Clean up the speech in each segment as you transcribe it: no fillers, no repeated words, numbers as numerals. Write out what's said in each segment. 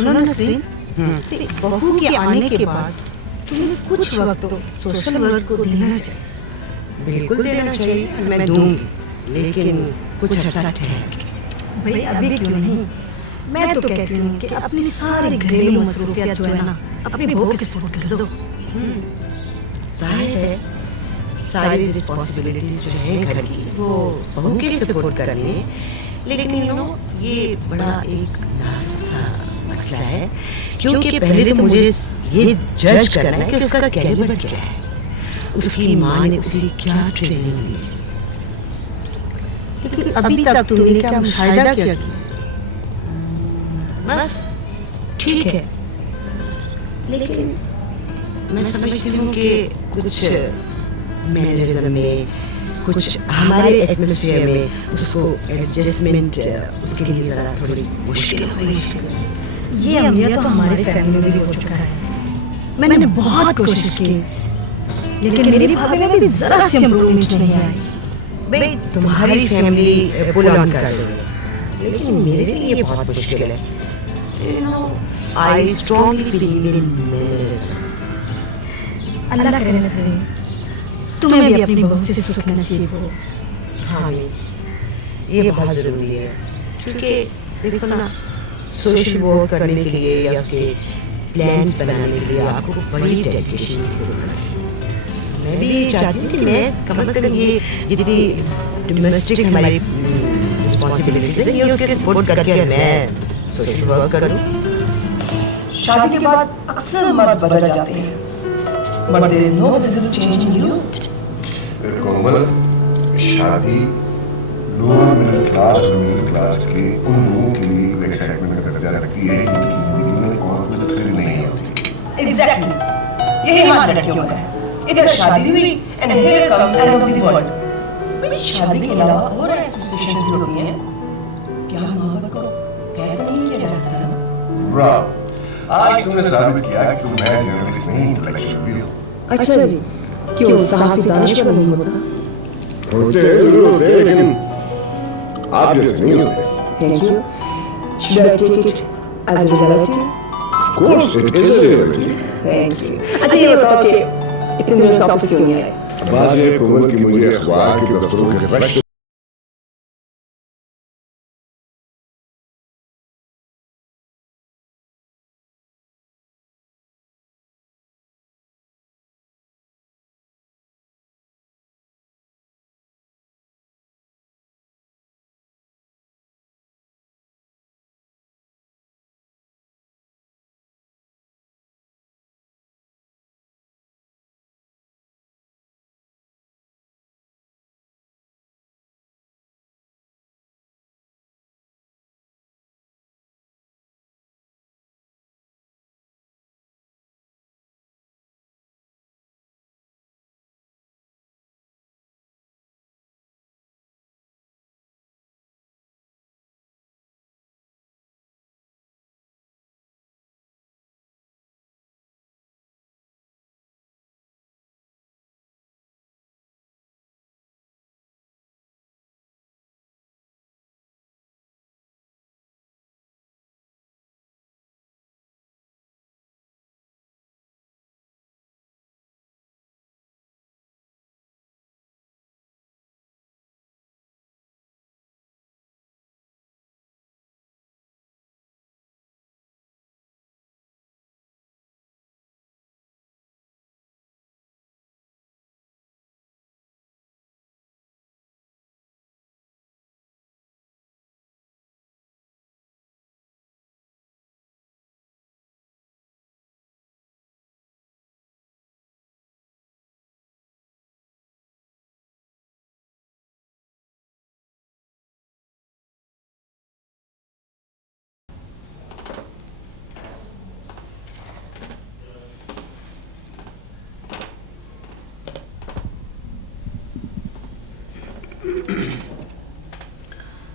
सुनो नसरीन, बहू के आने के बाद तुम्हें कुछ वक्त तो सोशल वर्क को देना चाहिए। बिल्कुल देना चाहिए, मैं दूंगी, लेकिन कुछ ऐसा ठहर। भाई अभी क्यों नहीं? मैं तो कहती हूँ कि अपनी सारी घरेलू मसरूफियत जो है ना अपनी बहू के सपोर्ट कर दो। जाहिर है सारी रिस्पॉन्सिबिलिटीज जो है घर की वो बहू के सपोर्ट करनी है, लेकिन ये बड़ा एक नाजुक सा मसला है, क्योंकि पहले तो मुझे ये जज करना है कि उसका कैलिबर क्या है, उसकी माँ ने उसे क्या ट्रेनिंग दी। लेकिन अभी तक तुमने क्या मुशाहिदा किया? बस ठीक है, लेकिन मैं समझती हूँ कि कुछ मैनरिज्म में, कुछ हमारे एटमॉस्फेयर में उसको एडजस्टमेंट उसके लिए ज़रा थोड़ी मुश्किल हुई। ये अमलिया तो हमारी फैमिली में भी हो चुका है। मैंने बहुत कोशिश की, लेकिन मेरी भाभी में भी जरा सी इम्प्रूवमेंट नहीं आई। भाई तुम्हारी फैमिली पुल ऑन कर रही है, लेकिन मेरे लिए ये बहुत मुश्किल है। I strongly believe in mannerism. अल्लाह करे नसरीन, तुम्हें भी अपनी बहू से सुख नसीब हो। हाँ, ये बहुत ज़रूरी है, क्योंकि देखो ना, सोशल वर्क करने के लिए या उसके प्लान्स बनाने के लिए आपको बड़ी डेडिकेशन की ज़रूरत है। मैं भी चाहती हूँ कि मैं कम से कम ये जितनी डोमेस्टिक हमारी रिस्पॉन्सिबिलिटीज है, ये उसके सपोर्ट करके मैं सोशल वर्क करूँ। शादी के बाद अक्सर मर्द बदल जाते हैं, but there is no visible change in you. कोमल, शादी लोअर मिडिल क्लास और मिडिल क्लास के उन लोगों के लिए एक एक्साइटमेंट का दर्जा रखती है जिनकी जिंदगी में और कोई थ्रिल नहीं होती। Exactly. यही हाल लड़कियों का है। इधर शादी हुई and here comes end of the world. शादी के अलावा और एसोसिएशंस भी होती हैं। क्या मोहब्बत को तय तो नहीं किया जा सकता ना? ब्रावो, आज तुमने साबित किया कि तुम नए जर्नलिस्ट नहीं, इंटेलेक्चुअल भी हो। अच्छा जी, क्यों सहाफी दानिश्वर नहीं होता? होते जरूर होते, लेकिन आप जैसे नहीं होते। Thank you. Should I take it as a reality? Of course, it is a reality. Thank you. अच्छा ये बताओ कि इतने दिनों से ऑफिस क्यों नहीं आए? बात है कोमल की मुझे अखबार के दफ्तरों के रश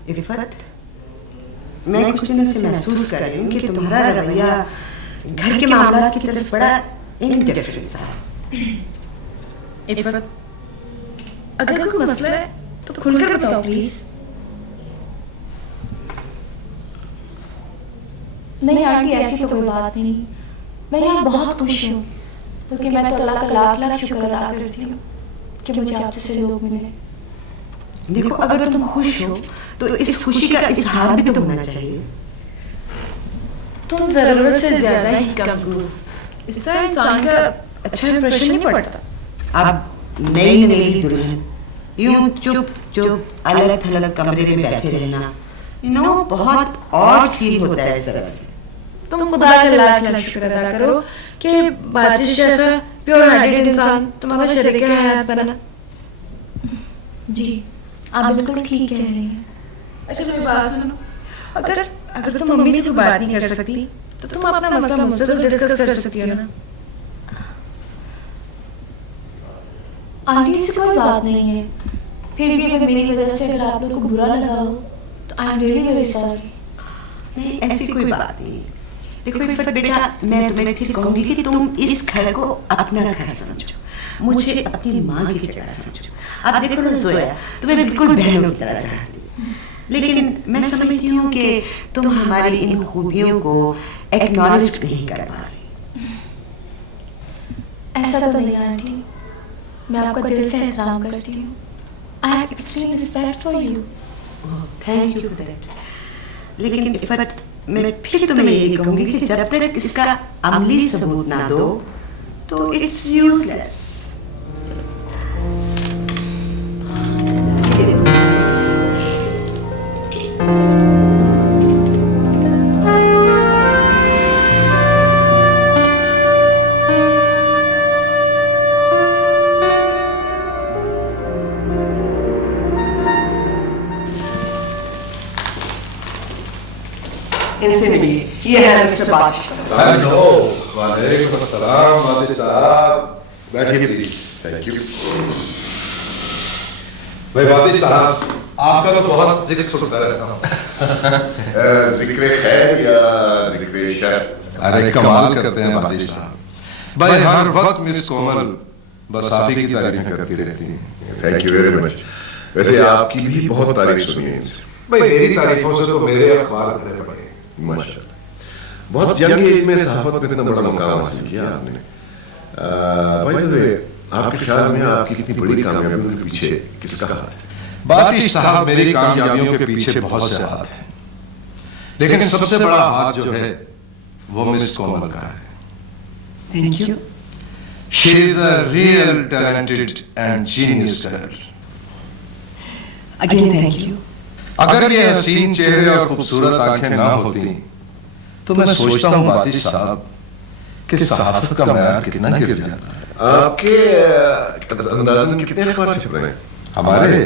इफ़त, मैं कुछ दिनों से महसूस कर रही हूँ कि तुम्हारा रवैया घर के मामला की तरफ बड़ा इंडिफरेंट सा है। इफ़त, अगर कोई मसला है तो खुलकर बताओ प्लीज। नहीं आंटी, ऐसी तो कोई बात नहीं। मैं यहाँ बहुत खुश हूँ, बल्कि मैं तो अल्लाह का लाख लाख शुक्र अदा करती हूँ कि मुझे आप जैसे लोग मिले। देखो, अगर तुम खुश हो तो इस खुशी का इजहार भी तो होना चाहिए। तुम जरूरत से ज्यादा ही कम हो, इस तरह इंसान का अच्छा इंप्रेशन नहीं पड़ता। अब नई नवेली दुल्हन यूं चुप चुप अलग थलग कमरे में बैठे रहना, बहुत ऑड फील होता है इस तरह से। तुम खुदा का लाख लाख शुक्र अदा करो कि बाजिश जैसा प्योर हार्टेड इंसान तुम्हारा शरीक हयात बना। जी, आप बिल्कुल ठीक कह रही हैं। अच्छा मेरी बात सुनो, अगर तुम मम्मी से कोई बात नहीं कर सकती तो तुम अपना मसला मुझसे तो डिस्कस कर सकती हो ना। आंटी, इससे कोई बात नहीं है। फिर भी अगर मेरी वजह से अगर आप लोगों को बुरा लगा हो तो I am really very sorry. नहीं, ऐसी कोई बात नहीं। देखो इफ़त बेटा, मैं तुम्हें फिर कहूंगी कि तुम इस घर को अपना घर समझो, मुझे अपनी माँ की जगह समझो। अब देखो ना जोया, तुम्हें बिल्कुल बहनों की तरह चाहती हूँ, लेकिन मैं समझती हूँ कि तुम हमारी इन खूबियों को एक्नॉलेज नहीं कर पा रही। ऐसा तो नहीं आंटी, मैं आपका दिल से एहतराम करती हूँ। I have extreme respect for you. Thank you for that. लेकिन इफ़त, मैं फिर तुम्हें ये कहूंगी कि जब तक इसका अमली सबूत ना दो तो इट्स यूजलेस। इनसे मिलिए, ये है मिस्टर बाजिश। हेलो, वालेकुम अस्सलाम वाले साहब, बैठिए प्लीज। Thank you. भाई वादी साहब, आपका तो बहुत जिक्र सुनता रहता हूँ। जिक्र खैर या जिक्र शर? अरे कमाल करते हैं वादी साहब। भाई हर वक्त मिस कोमल बस आप ही की तारीफ करती रहती हैं। Thank you very much. वैसे आपकी भी बहुत तारीफ सुनी है इनसे। भाई मेरी तारीफों से तो मेरे अखबार भरे पड़े। माशाल्लाह, बहुत यंग एज में सहाफत में इतना बड़ा मुकाम हासिल किया आपने। बाय द वे, आपके ख्याल में आपकी कितनी बड़ी कामयाबियों के पीछे किसका हाथ है? बाती साहब, मेरी कामयाबियों के पीछे बहुत से हाथ हैं, लेकिन सबसे बड़ा हाथ जो है वो मिस कोमल का है। Thank you. She is a real talented and genius girl. Again thank you. अगर ये हसीन चेहरे और खूबसूरत आंखें ना होती तो मैं सोचता हूँ बाती साहब कि सहाफत का मयार कितना गिर जाता है। आपके अंदाज़न कितने अखबार छप रहे हैं? हमारे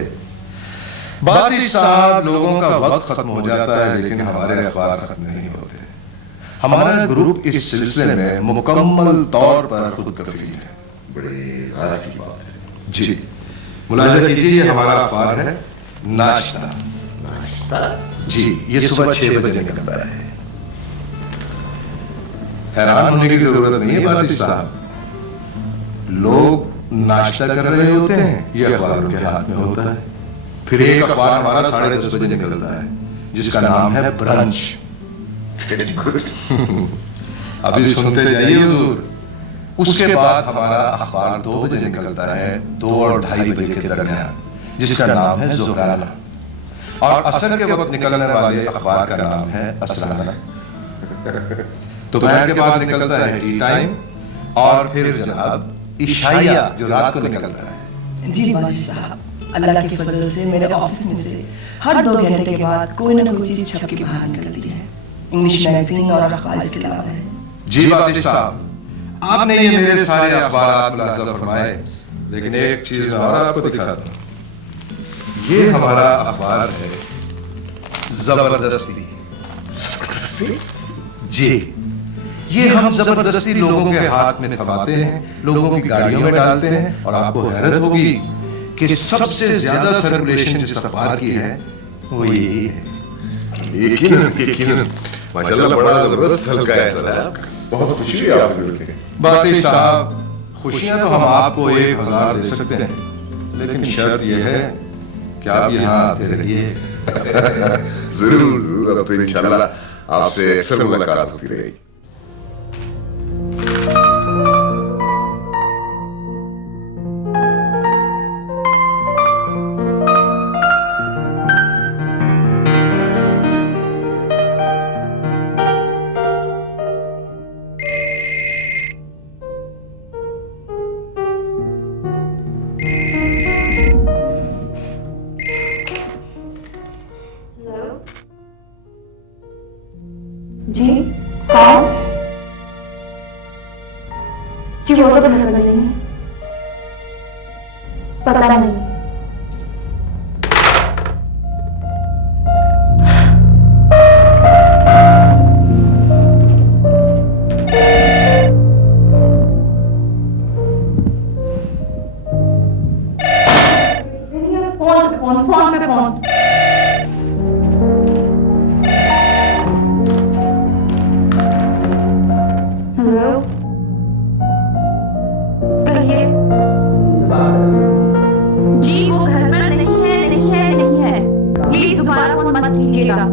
बाती साहब, लोगों का वक्त खत्म हो जाता है लेकिन हमारे अखबार खत्म नहीं होते। हमारा ग्रुप इस सिलसिले में मुकम्मल तौर पर खुद कफील है। बड़ी राज की बात है। जी, मुलाजा कीजिए, हमारा अखबार है नाश्ता। जी, ये सुबह 6 बजे निकलता है। हैरान होने की जरूरत नहीं है बाती साहब, लोग नाश्ता कर रहे होते हैं, ये अखबार उनके हाथ में होता है। फिर एक अखबार हमारा 10:30 बजे निकलता है जिसका नाम है ब्रंच। अभी सुनते जाइए हुजूर। उसके बाद हमारा अखबार 2 बजे निकलता है, 2 और 2:30 बजे के दरमियान, जिसका नाम है ज़ुहराना। और असर के वक्त निकलने वाले अखबार का नाम है असराना। दोपहर के बाद निकलता है टी टाइम, और फिर जनाब इशाया जो रात को निकलता है। जी बाजिश साहब, अल्लाह के फजल से मेरे ऑफिस में से हर 2 घंटे के बाद कोई ना कोई चीज छप के बाहर निकलती है। इंग्लिश मैगजीन और अखबार इसके अलावा है। जी बाती साहब, आपने ये मेरे सारे अखबार मुलाजा फरमाए, लेकिन एक चीज और आपको दिखाता हूँ। ये हमारा अखबार है जबरदस्ती। जी, ये हम जबरदस्ती लोगों के हाथ में थमाते हैं, लोगों की गाड़ियों में डालते हैं, और आपको हैरत होगी कि सबसे ज्यादा सर्कुलेशन जिस अखबार की है वो यही है। यकीनन माशाल्लाह, बड़ा जबरदस्त हल्का है साहब। बहुत खुशी हुई आपसे मिलके। बाती साहब, खुशियां तो हम आपको 1000 दे सकते हैं, लेकिन शर्त यह है कि आप यहाँ आते रहिए। जरूर, अब तो इंशाल्लाह आपसे अक्सर मुलाकात होती रहेगी। जी कौन? जी वो तो घर में नहीं है, पता नहीं। फोन पे फोन। हेलो, कहिए। जी वो घर पर नहीं है, नहीं है, नहीं है। प्लीज दोबारा फोन मत कीजिएगा।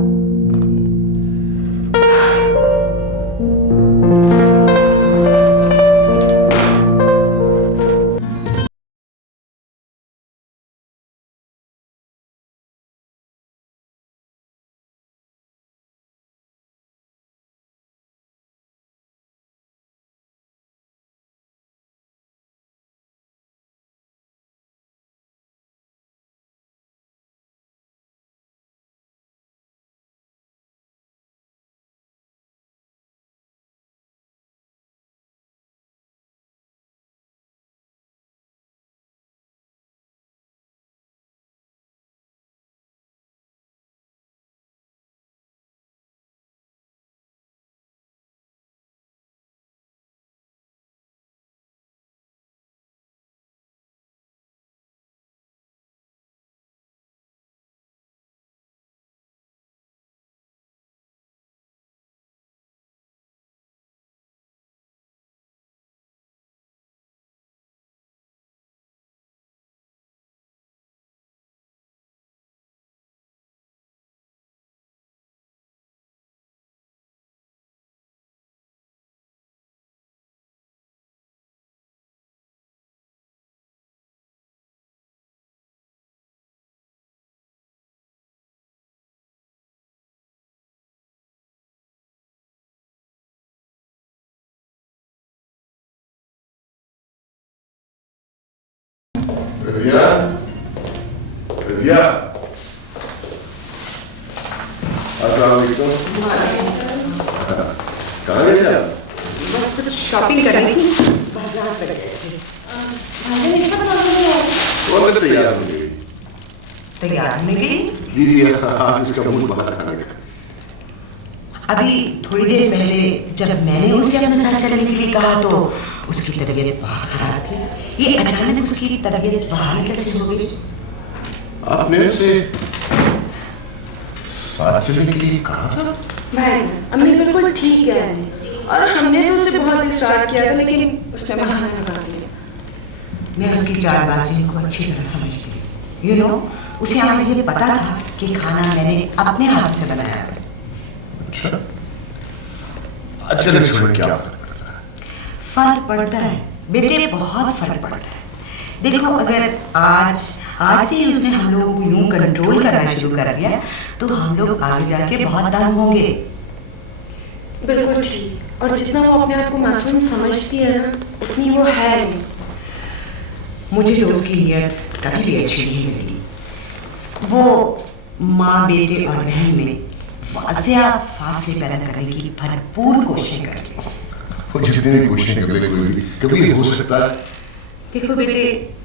रजिया, रजिया, अस्सलाम वालेकुम। कहाँ गए थे आप? बस कुछ शॉपिंग करनी थी, बाजार पर गए थे। वो तो तैयार हो गई। तैयार नहीं गई? जी हाँ, इसका मुंह बाहर खाने का। अभी थोड़ी देर पहले जब मैंने उसे अपने साथ चलने के लिए कहा तो उसकी तबीयत बहुत खराब थी। ये अचानक उसकी तबीयत बाहर कैसे हो गई? आपने उसे साथ चलने के लिए कहा था? भाईजान, अम्मी बिल्कुल ठीक है और हमने तो उसे बहुत इशरार किया था लेकिन उसने बहाना लगा दिया। मैं उसकी चालबाजी को अच्छी तरह समझती थी। यू नो, उसे आज ये पता था कि खाना मैंने अपने हाथ से बनाया है। अचानक छोड़ क्या फर्क पड़ता है? फर्क पड़ता है बेटे, बहुत फर्क पड़ता है। देखो, अगर आज से उसने हम लोगों को यूं कंट्रोल करना शुरू कर दिया तो हम लोग आगे जाके बहुत तंग होंगे। बिल्कुल ठीक, और जितना वो अपने आप को मासूम समझती है ना, उतनी वो है नहीं। मुझे तो उसकी नीयत कभी भी अच्छी नहीं लगी। वो माँ बेटे और बहन में वाज़िया फासले पैदा करने की भरपूर कोशिश कर रही है। वो जितनी भी कोशिशें कर ले, कभी हो सकता है। देखो बेटे,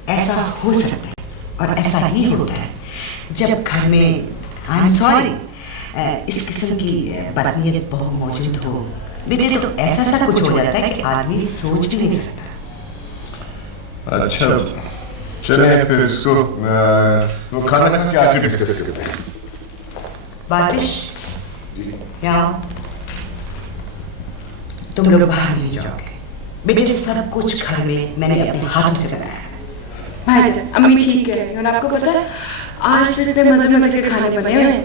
ऐसा हो सकता है और ऐसा ही होता है जब घर में आई एम सॉरी इस किस्म की बदनीयत बहुत मौजूद हो। बेटे तो ऐसा कुछ हो जाता है कि आदमी सोच भी नहीं सकता। अच्छा, चले फिर इसको वो खाना खा के आगे डिस्कस करते हैं। बातिश, या तुम लोग बाहर नहीं जाओगे बेटे, सब कुछ घर में मैंने अपने हाथों से बनाया है। भाईजान, अम्मी ठीक है और आपको पता है आज तो इतने मजे के खाने बने हुए हैं।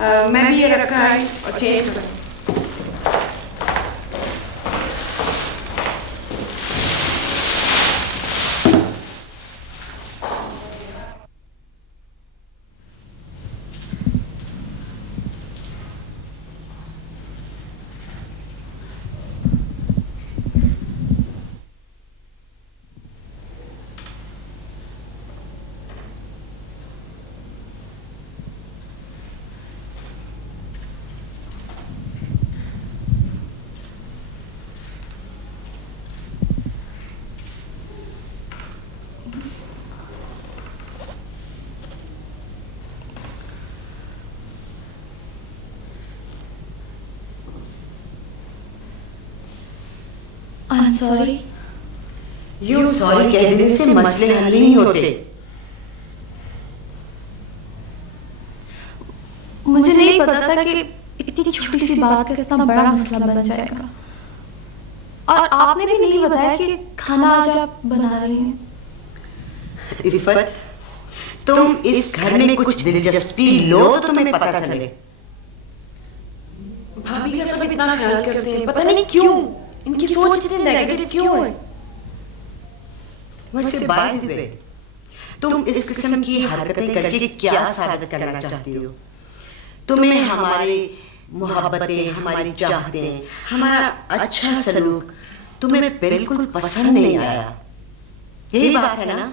मैं भी ये रखा है और चेंज कर। I'm sorry. यूं सॉरी कह देने से मसले हल नहीं होते। मुझे नहीं पता था कि इतनी छोटी सी बात का इतना बड़ा मसला बन जाएगा। और आपने भी नहीं बताया कि खाना आज आप बना रही हैं। रिफत, तुम इस घर में कुछ दिलचस्पी लो तो तुम्हें पता चले। भाभी का सब इतना ख्याल करते हैं, पता नहीं क्यों इनकी सोच इतनी नेगेटिव क्यों है। वैसे बाय द वे, तुम इस किस्म की हरकतें करके क्या साबित करना चाहती हो? तुम्हें हमारी मोहब्बतें, हमारी चाहतें, हमारा अच्छा सलूक तुम्हें बिल्कुल पसंद नहीं आया, यही बात है ना?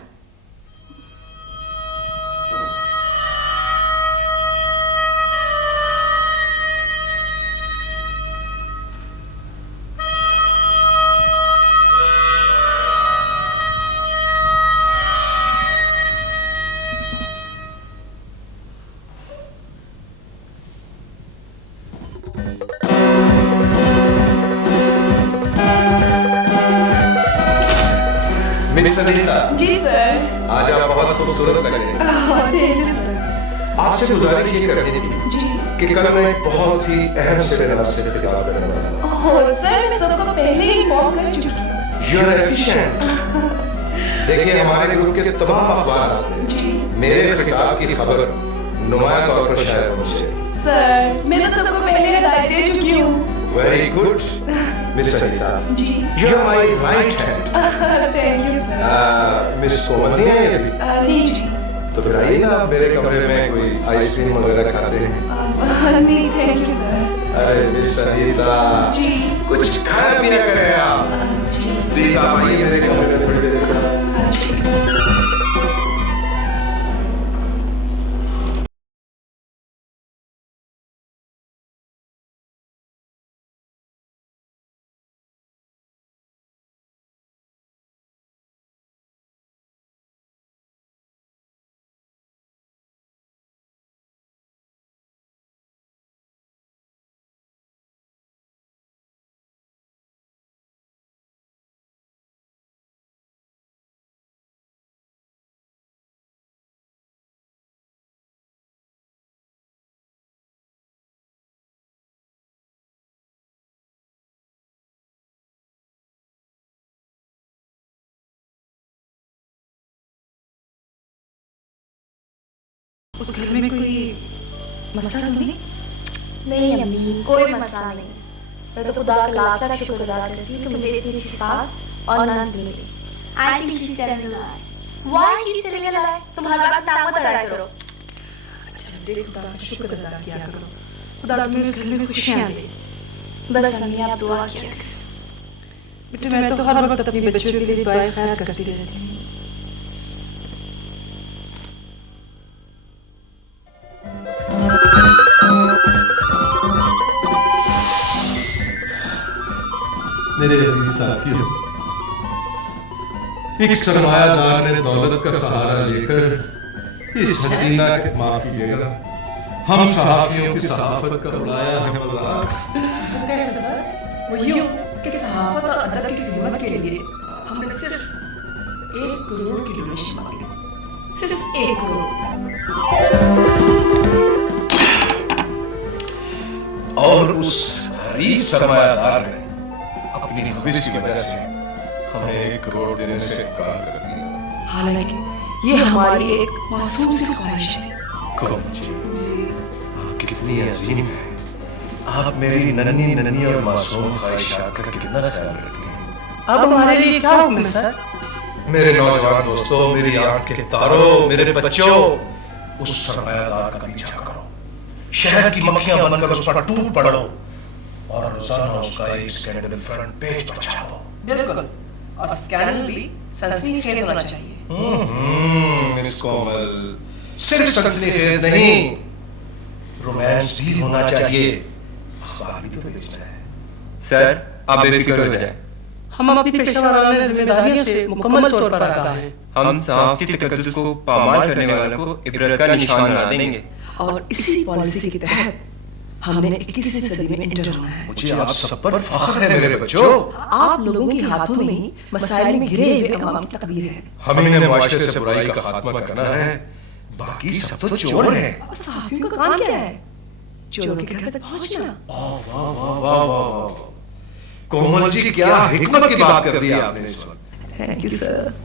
मिस सनीता, जी सर। आज आप बहुत खूबसूरत लग रहे हैं। Thank you sir. आपसे गुजारिश ये करनी थी कि कल मैं एक बहुत ही अहम सिलसिले से खिताब करने वाला हूं। ओह सर, मैं सबको पहले ही इन्फॉर्म कर चुकी हूँ। You are efficient. देखिए, हमारे ग्रुप के तमाम अखबार में मेरे खिताब की खबर नुमाया तौर पर शाया होनी चाहिए। सर, मैं तो सबको पहले हिदायत दे चुकी हूँ। Very good miss Sanita, ji. You are my right hand. Thank you sir. Miss Komal नहीं है अभी? नहीं जी। तो फिर आइए ना, मेरे कमरे में कोई आइसक्रीम वगैरह खाते हैं। नहीं थैंक यू सर। अरे मिस सनीता जी। कुछ खाया पीना करें आप। जी। प्लीज आप आइए मेरे कमरे में थोड़ी देर तक। उस घर में कोई मसला तो नहीं? नहीं अम्मी, कोई मसला नहीं। मैं तो खुदा का लाख लाख शुक्र अदा करती हूँ कि मुझे इतनी अच्छी सास और ननद मिली। I think she's telling a lie. Why she's telling a lie? तुम हर बात नाम मत अदा करो। अच्छा बेटे, खुदा का शुक्र अदा किया करो। खुदा तुम्हें इस घर में खुशियाँ दे। बस अम्मी आप दुआ किया करें। बेटे, मैं तो हर वक्त अपनी बच्चों के लिए दुआएं खैर करती रहती हूँ। मेरे अजीज साथियों, एक सरमायादार ने दौलत का सहारा लेकर इस हसीना के, माफ कीजिएगा, हम सहाफियों की सहाफत का उड़ाया है मजाक। कैसे सर? वो यूं कि सहाफत और अदब की खिदमत के लिए हमने सिर्फ 1 करोड़ की डोनेशन मांगी। सिर्फ 1 करोड़। और उस हरीस सरमायादार ने अपनी भविष्य की वजह से हमें 1 करोड़ देने से इनकार कर दिया। हालांकि ये हमारी एक मासूम सी ख्वाहिश थी। कोमल जी, जी। आपकी कितनी अजीम है। आप मेरी नन्ही नन्ही और मासूम ख्वाहिशात का कितना ख्याल रखती हैं। अब हमारे लिए क्या हुक्म है सर? मेरे नौजवान दोस्तों, मेरी आंख के तारों, मेरे बच्चों, उस सरमायादार का पीछा करो, शहर की मक्खियां बनकर उस पर टूट पड़ो और रोजाना उसका एक स्कैंडल फ्रंट पेज पर छापो। बिल्कुल, और स्कैंडल भी सनसनीखेज होना चाहिए। मिस कोमल, सिर्फ सनसनीखेज नहीं, रोमांस भी होना चाहिए। अखबार भी तो बेचना है। सर, आप बेफिक्र हो जाएं। हम अपनी पेशेवराना जिम्मेदारियों से मुकम्मल तौर पर आगाह हैं। हम सहाफती तकद्दुस को पामाल करने वालों को इबरत का निशान बना देंगे। और इसी पॉलिसी के तहत हमने 21वीं सदी में एंटर होना है। मुझे आप सब पर फख्र है मेरे बच्चों। आप लोगों के हाथों में ही मसाइल में घिरे हुए अवाम की तकदीर है। हमें मुआशरे से बुराई का खात्मा करना है, बाकी सब तो चोर हैं। सहाफियों का काम क्या है? चोरों के घर तक पहुंचना। वाह वाह वाह वाह, कोमल जी क्या हिकमत की बात कर दी आपने इस वक्त। Thank you sir.